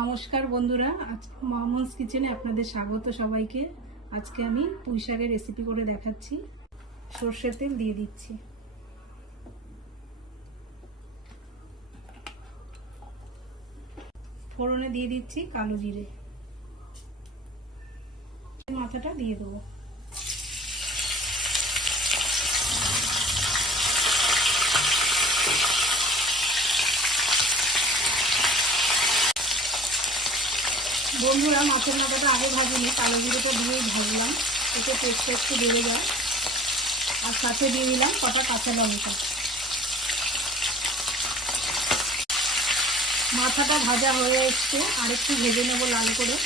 নমস্কার বন্ধুরা আজ মোহাম্মদ কিচেনে আপনাদের স্বাগত সবাইকে। আজকে আমি পুঁই শাকের রেসিপি করে দেখাচ্ছি। সর্ষের তেল দিয়ে দিচ্ছি। ফোড়নে দিয়ে দিচ্ছি কালো জিরে। মাথাটা দিয়ে দেবো। বন্ধুরা, মাছের মাথাটা আগে ভাজিনি, কালো জিরেটা দিয়েই ভাজলাম। এতে টেস্টটা একটু বেড়ে যায়। আর সাথে দিয়ে দিলাম কটা কাঁচা লঙ্কা। মাথাটা ভাজা হয়ে এসছে, আর একটু ভেজে নেব লাল করে।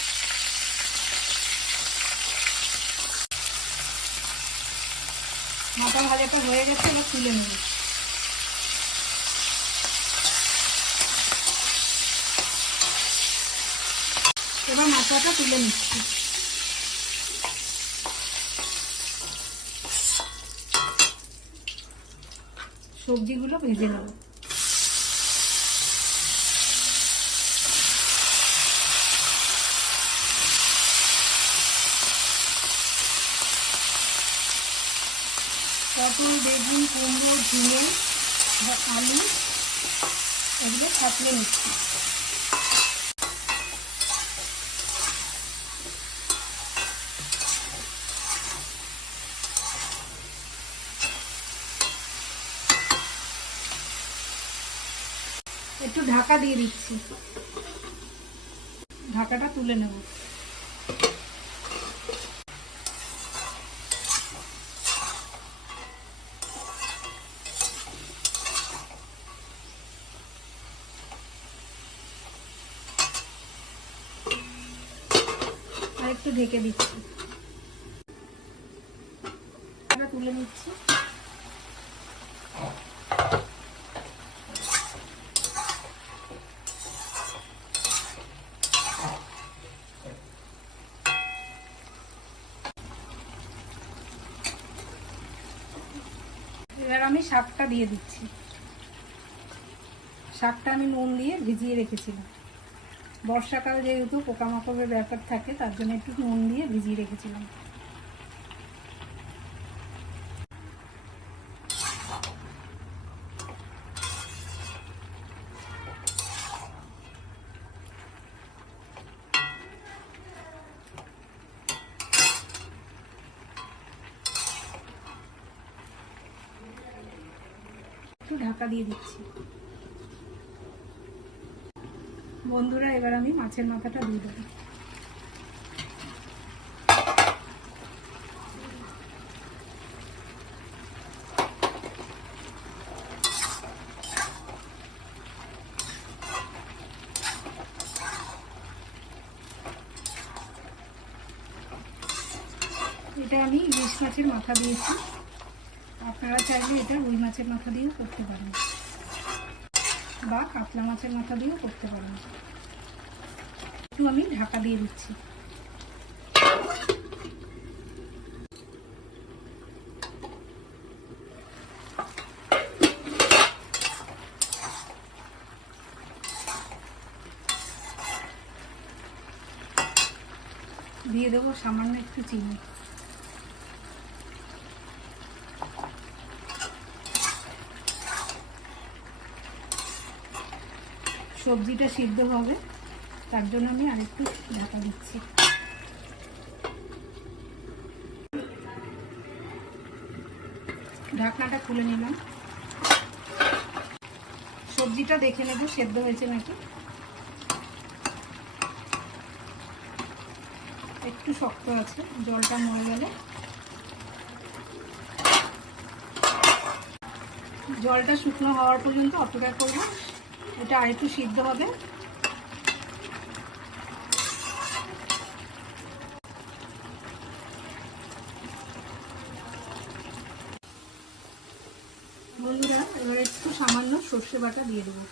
মাথা ভাজাটা হয়ে গেছে, এবার তুলে নেব। এবার মাথাটা তুলে নিচ্ছি। সবজিগুলো ভেজে নেব। পটল, বেগুন, কুমড়ো, ঝিঙে আলু এগুলো ছাপিয়ে নিচ্ছি। একটু ঢাকা দিয়ে দিচ্ছি। ঢাকাটা তুলে নেব। আর একটু ঢেকে দিচ্ছি। তুলে নিচ্ছি। এবার আমি শাকটা দিয়ে দিচ্ছি। শাকটা আমি নুন দিয়ে ভিজিয়ে রেখেছিলাম। বর্ষাকাল যেহেতু পোকামাকড়ের ব্যাপার থাকে, তার জন্য একটু নুন দিয়ে ভিজিয়ে রেখেছিলাম। একটু ঢাকা দিয়ে দিচ্ছি। বন্ধুরা, এবার আমি মাছের মাথাটা দিয়ে দেবো। এটা আমি ইলিশ মাছের মাথা দিয়েছি। আপনারা চাইলে এটা রুই মাছের মাথা দিয়েও করতে পারেন। বা কাতলা মাছের মাথা দিয়েও করতে পারেন। একটু আমি ঢাকা দিয়ে দিচ্ছি। দিয়ে দেবো সামান্য একটু চিনি। সবজিটা সিদ্ধ হবে। তার জন্য আমি আরেকটু ঢাকা দিচ্ছি। ঢাকনাটা খুলে নিলাম। সবজিটা দেখে নেব, সেদ্ধ হয়েছে নাকি? একটু শক্ত আছে, জলটা মরে গেলে। জলটা শুকনো হওয়ার পর্যন্ত অপেক্ষা করব। এটা আরেকটু সিদ্ধ হবে। বন্ধুরা এবার একটু সামান্য সর্ষে বাটা দিয়ে দেবো।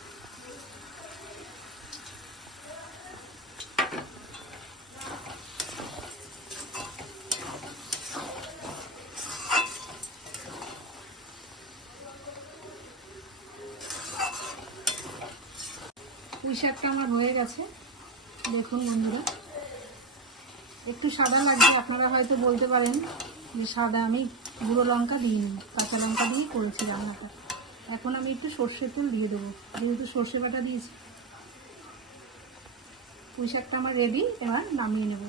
পুঁই শাকটা আমার হয়ে গেছে। দেখুন বন্ধুরা, একটু সাদা লাগবে আপনারা হয়তো বলতে পারেন যে সাদা আমি গুঁড়ো লঙ্কা দিইনি, কাঁচা লঙ্কা দিয়েই করেছি রান্নাটা। এখন আমি একটু সর্ষের তুল দিয়ে দেবো, যেহেতু সর্ষে বাটা দিয়েছি। পুঁই শাকটা আমার রেডি এবার নামিয়ে নেব।